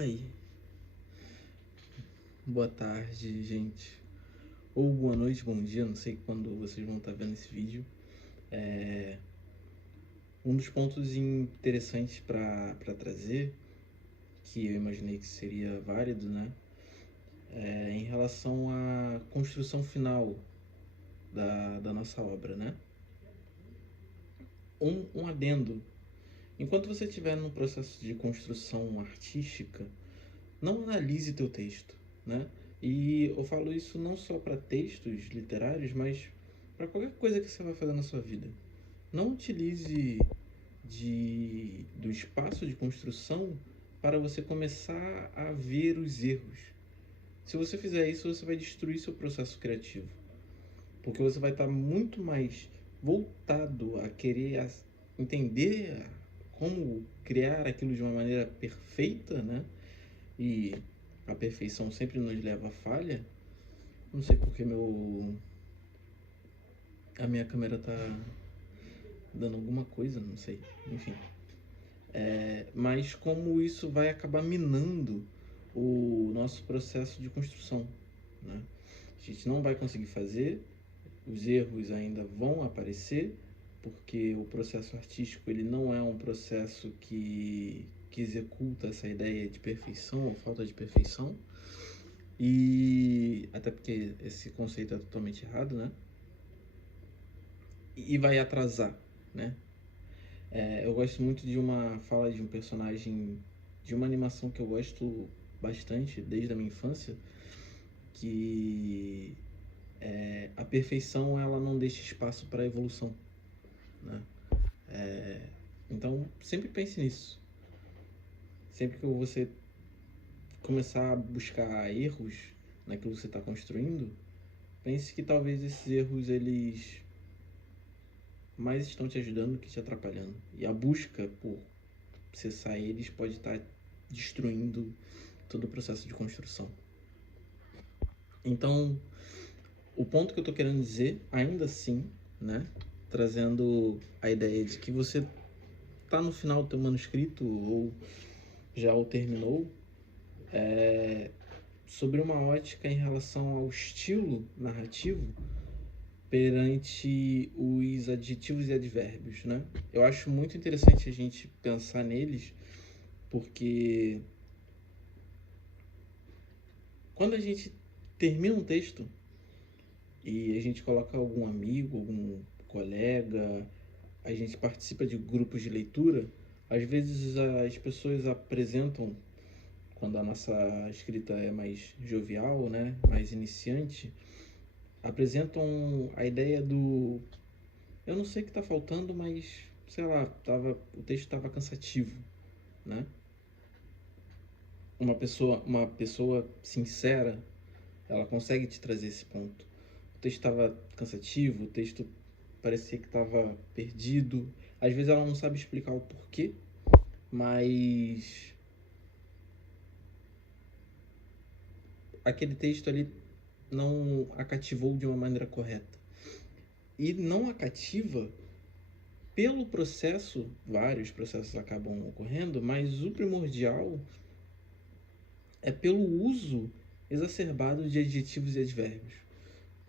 Ai, boa tarde, gente. Ou boa noite, bom dia, não sei quando vocês vão estar vendo esse vídeo. Um dos pontos interessantes para trazer, que eu imaginei que seria válido, né? Em relação à construção final da nossa obra, né? Um adendo. Enquanto você estiver no processo de construção artística, não analise teu texto, né? E eu falo isso não só para textos literários, mas para qualquer coisa que você vai fazer na sua vida. Não utilize do espaço de construção para você começar a ver os erros. Se você fizer isso, você vai destruir seu processo criativo, porque você vai estar muito mais voltado a querer entender como criar aquilo de uma maneira perfeita, né? E a perfeição sempre nos leva à falha. Não sei porque a minha câmera tá dando alguma coisa, não sei. Enfim. Mas como isso vai acabar minando o nosso processo de construção, né? A gente não vai conseguir fazer, os erros ainda vão aparecer, porque o processo artístico ele não é um processo que executa essa ideia de perfeição ou falta de perfeição. E até porque esse conceito é totalmente errado, né? E vai atrasar, né? Eu gosto muito de uma fala de um personagem de uma animação que eu gosto bastante desde a minha infância, que a perfeição ela não deixa espaço para evolução, né? Então sempre pense nisso. Sempre que você começar a buscar erros naquilo que você está construindo, pense que talvez esses erros eles mais estão te ajudando que te atrapalhando. E a busca por cessar eles pode estar destruindo todo o processo de construção. Então, o ponto que eu estou querendo dizer, ainda assim, né, trazendo a ideia de que você está no final do teu manuscrito ou já o terminou, sobre uma ótica em relação ao estilo narrativo perante os adjetivos e advérbios, né? Eu acho muito interessante a gente pensar neles, porque quando a gente termina um texto e a gente coloca algum amigo, algum colega, a gente participa de grupos de leitura, às vezes as pessoas apresentam, quando a nossa escrita é mais jovial, né, mais iniciante, apresentam a ideia do eu não sei o que está faltando, mas sei lá, o texto estava cansativo, né? Uma pessoa sincera, ela consegue te trazer esse ponto. O texto estava cansativo, o texto parecia que estava perdido. Às vezes ela não sabe explicar o porquê, mas aquele texto ali não a cativou de uma maneira correta. E não a cativa pelo processo, vários processos acabam ocorrendo, mas o primordial é pelo uso exacerbado de adjetivos e advérbios,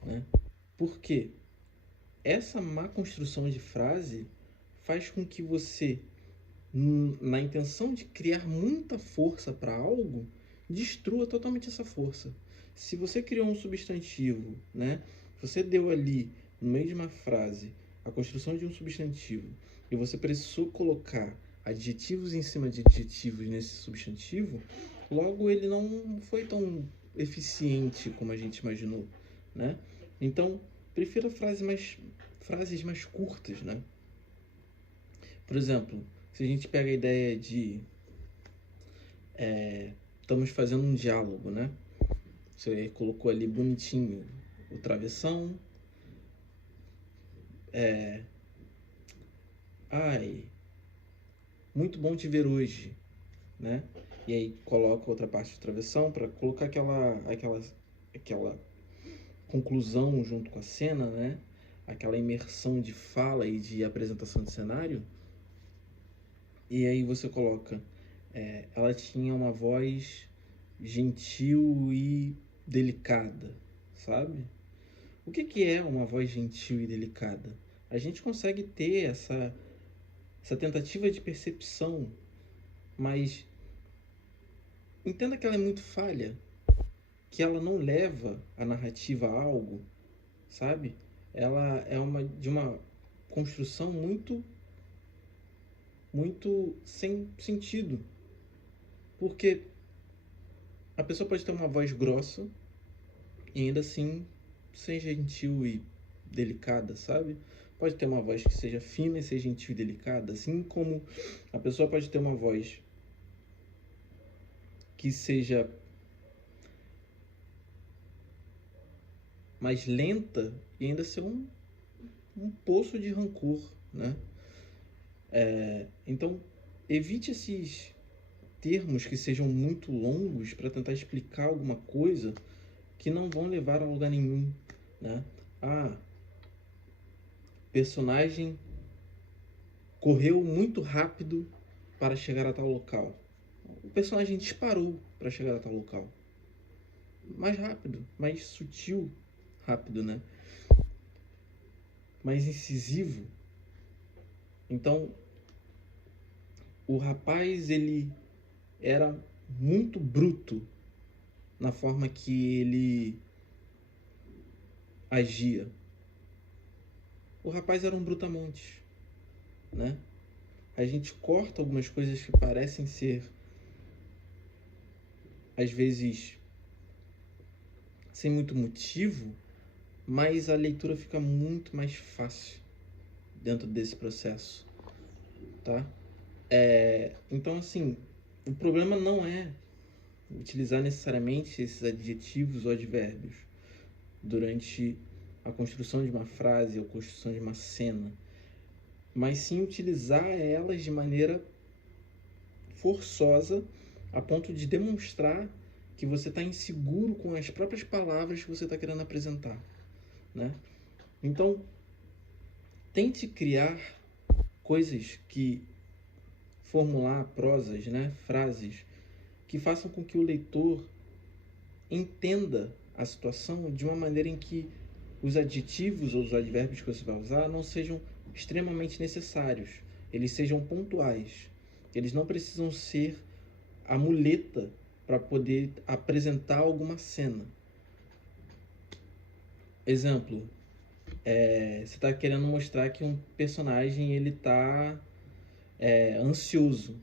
né? Porque essa má construção de frase faz com que você, na intenção de criar muita força para algo, destrua totalmente essa força. Se você criou um substantivo, né? Você deu ali, no meio de uma frase, a construção de um substantivo, e você precisou colocar adjetivos em cima de adjetivos nesse substantivo, logo ele não foi tão eficiente como a gente imaginou, né? Então, prefira frases mais curtas, né? Por exemplo, se a gente pega a ideia de estamos fazendo um diálogo, né? Você colocou ali bonitinho o travessão. Ai, muito bom te ver hoje, né? E aí coloca outra parte do travessão para colocar aquela conclusão junto com a cena, né? Aquela imersão de fala e de apresentação de cenário. E aí você coloca ela tinha uma voz gentil e delicada, sabe? O que é uma voz gentil e delicada? A gente consegue ter essa tentativa de percepção, mas entenda que ela é muito falha, que ela não leva a narrativa a algo, sabe? Ela é de uma construção muito sem sentido, porque a pessoa pode ter uma voz grossa e ainda assim ser gentil e delicada, sabe? Pode ter uma voz que seja fina e ser gentil e delicada, assim como a pessoa pode ter uma voz que seja mais lenta e ainda ser um poço de rancor, né? Então, evite esses termos que sejam muito longos para tentar explicar alguma coisa que não vão levar a lugar nenhum, né? Personagem correu muito rápido para chegar a tal local. O personagem disparou para chegar a tal local. Mais rápido, mais sutil, rápido, né? Mais incisivo. Então, o rapaz, ele era muito bruto na forma que ele agia. O rapaz era um brutamonte, né? A gente corta algumas coisas que parecem ser, às vezes, sem muito motivo, mas a leitura fica muito mais fácil dentro desse processo, tá? Então, assim, o problema não é utilizar necessariamente esses adjetivos ou advérbios durante a construção de uma frase ou construção de uma cena, mas sim utilizar elas de maneira forçosa a ponto de demonstrar que você está inseguro com as próprias palavras que você está querendo apresentar, né? Então, tente criar coisas que formular prosas, né, frases que façam com que o leitor entenda a situação de uma maneira em que os adjetivos ou os advérbios que você vai usar não sejam extremamente necessários, eles sejam pontuais. Eles não precisam ser a muleta para poder apresentar alguma cena. Exemplo, você está querendo mostrar que um personagem ele está ansioso.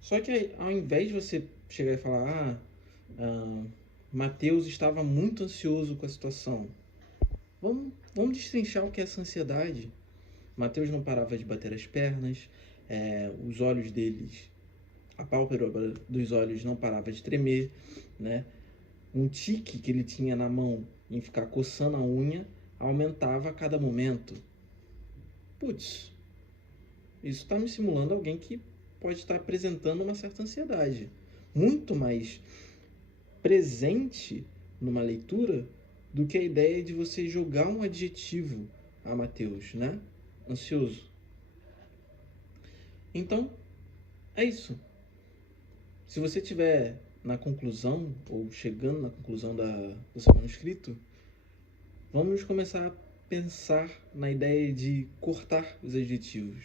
Só que ao invés de você chegar e falar, Mateus estava muito ansioso com a situação. Vamos destrinchar o que é essa ansiedade. Mateus não parava de bater as pernas, os olhos deles, a pálpebra dos olhos não parava de tremer, né? Um tique que ele tinha na mão em ficar coçando a unha aumentava a cada momento. Putz, isso está me simulando alguém que pode estar apresentando uma certa ansiedade. Muito mais presente numa leitura do que a ideia de você jogar um adjetivo a Mateus, né? Ansioso. Então, é isso. Se você tiver na conclusão, ou chegando na conclusão do seu manuscrito, vamos começar a pensar na ideia de cortar os adjetivos.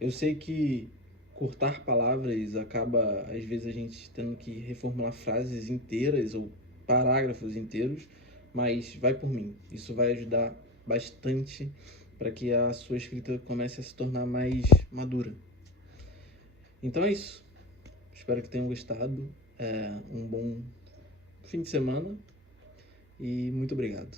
Eu sei que cortar palavras acaba, às vezes, a gente tendo que reformular frases inteiras ou parágrafos inteiros, mas vai por mim. Isso vai ajudar bastante para que a sua escrita comece a se tornar mais madura. Então é isso. Espero que tenham gostado. Um bom fim de semana e muito obrigado.